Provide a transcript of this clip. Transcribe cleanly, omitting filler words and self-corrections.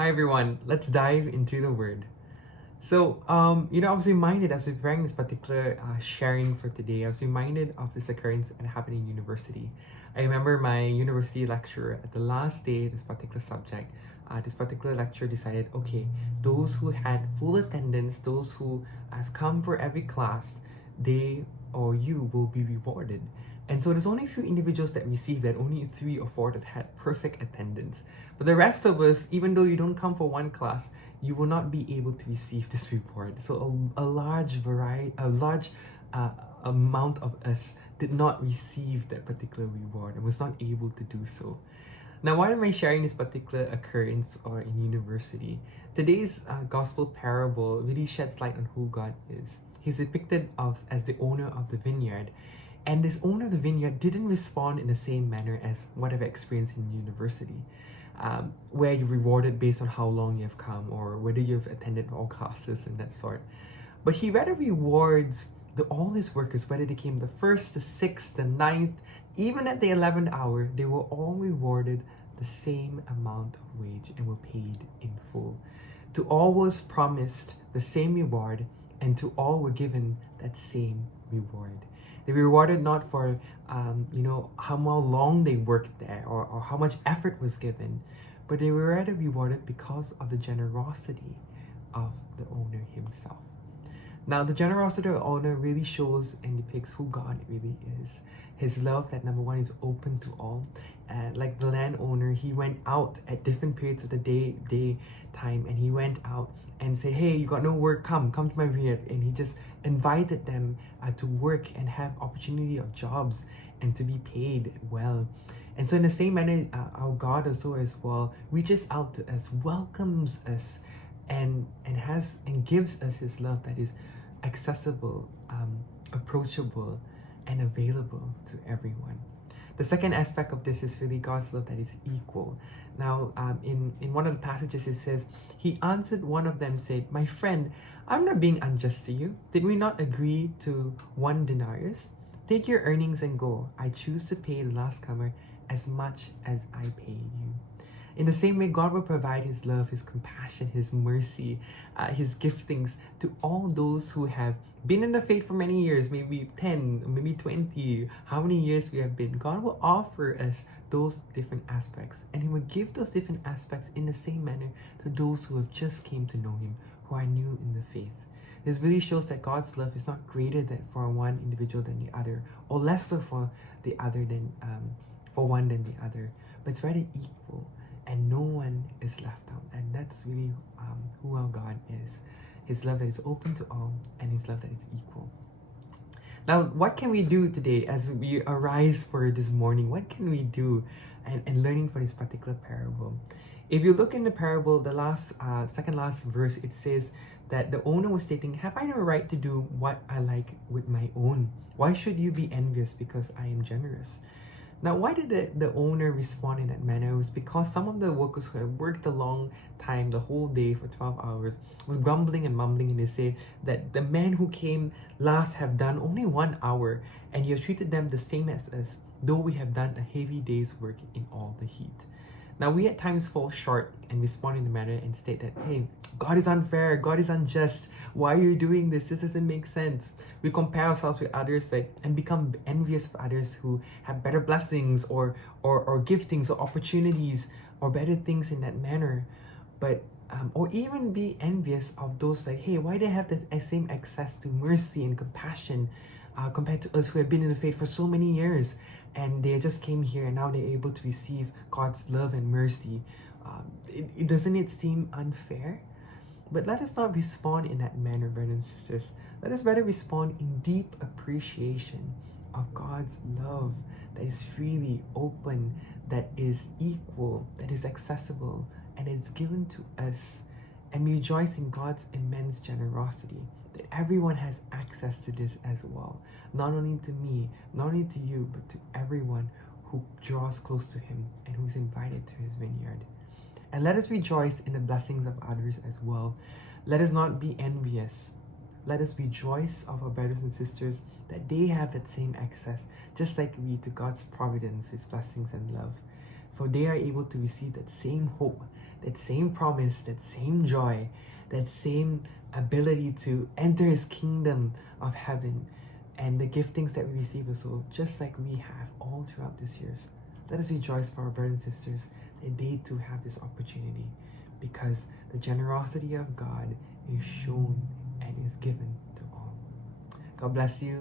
Hi everyone, let's dive into the word. I was reminded as we're preparing this particular sharing for today, I was reminded of this occurrence that happened in university. I remember my university lecturer at the last day of this particular subject. This particular lecturer decided, okay, those who had full attendance, those who have come for every class, they or you will be rewarded. And so there's only a few individuals that received that, only three or four that had perfect attendance. But the rest of us, even though you don't come for one class, you will not be able to receive this reward. So a large variety, a large amount of us did not receive that particular reward and was not able to do so. Now, why am I sharing this particular occurrence or in university? Today's gospel parable really sheds light on who God is. He's depicted as the owner of the vineyard, and this owner of the vineyard didn't respond in the same manner as what I've experienced in university, where you're rewarded based on how long you have come or whether you've attended all classes and that sort. But he rather rewards all his workers, whether they came the first, the sixth, the ninth, even at the 11th hour, they were all rewarded the same amount of wage and were paid in full. To all was promised the same reward, and to all were given that same reward. They were rewarded not for how long they worked there or how much effort was given, but they were rather rewarded because of the generosity of the owner himself. Now, the generosity of the owner really shows and depicts who God really is. His love that, number one, is open to all. Like the landowner, he went out at different periods of the day time, and he went out and say, "Hey, you got no work? Come to my vineyard." And he just invited them to work and have opportunity of jobs and to be paid well. And so, in the same manner, our God also as well reaches out to us, welcomes us, and gives us His love that is accessible, approachable, and available to everyone. The second aspect of this is really God's love that is equal. Now, in one of the passages, it says, "He answered one of them, said, 'My friend, I'm not being unjust to you. Did we not agree to 1 denarius? Take your earnings and go. I choose to pay the last comer as much as I pay you.'" In the same way, God will provide His love, His compassion, His mercy, His giftings to all those who have been in the faith for many years, maybe 10, maybe 20, how many years we have been. God will offer us those different aspects, and He will give those different aspects in the same manner to those who have just came to know Him, who are new in the faith. This really shows that God's love is not greater for one individual than the other, or lesser for the other than for one than the other, but it's rather equal, and no one is left out. And that's really who our God is. His love that is open to all, and His love that is equal. Now, what can we do today as we arise for this morning? What can we do and learning for this particular parable? If you look in the parable, the last second last verse, it says that the owner was stating, "Have I no right to do what I like with my own? Why should you be envious because I am generous?" Now, why did the owner respond in that manner? It was because some of the workers who had worked a long time, the whole day for 12 hours, was grumbling and mumbling, and they say that the man who came last have done only 1 hour, and you have treated them the same as us, though we have done a heavy day's work in all the heat. Now, we at times fall short and respond in the manner and state that, "Hey, God is unfair, God is unjust. Why are you doing this? This doesn't make sense." We compare ourselves with others and become envious of others who have better blessings or giftings or opportunities or better things in that manner. But or even be envious of those like, "Hey, why do they have the same access to mercy and compassion compared to us who have been in the faith for so many years, and they just came here and now they're able to receive God's love and mercy?" Doesn't it seem unfair? But let us not respond in that manner, brothers and sisters. Let us rather respond in deep appreciation of God's love that is freely open, that is equal, that is accessible, and is given to us. And we rejoice in God's immense generosity, that everyone has access to this as well. Not only to me, not only to you, but to everyone who draws close to Him and who's invited to His vineyard. And let us rejoice in the blessings of others as well. Let us not be envious. Let us rejoice of our brothers and sisters that they have that same access, just like we, to God's providence, His blessings and love. for they are able to receive that same hope, that same promise, that same joy, that same ability to enter his kingdom of heaven, and the giftings that we receive as well, just like we have all throughout these years. Let us rejoice for our brothers and sisters that they too have this opportunity, because the generosity of God is shown and is given to all. God bless you.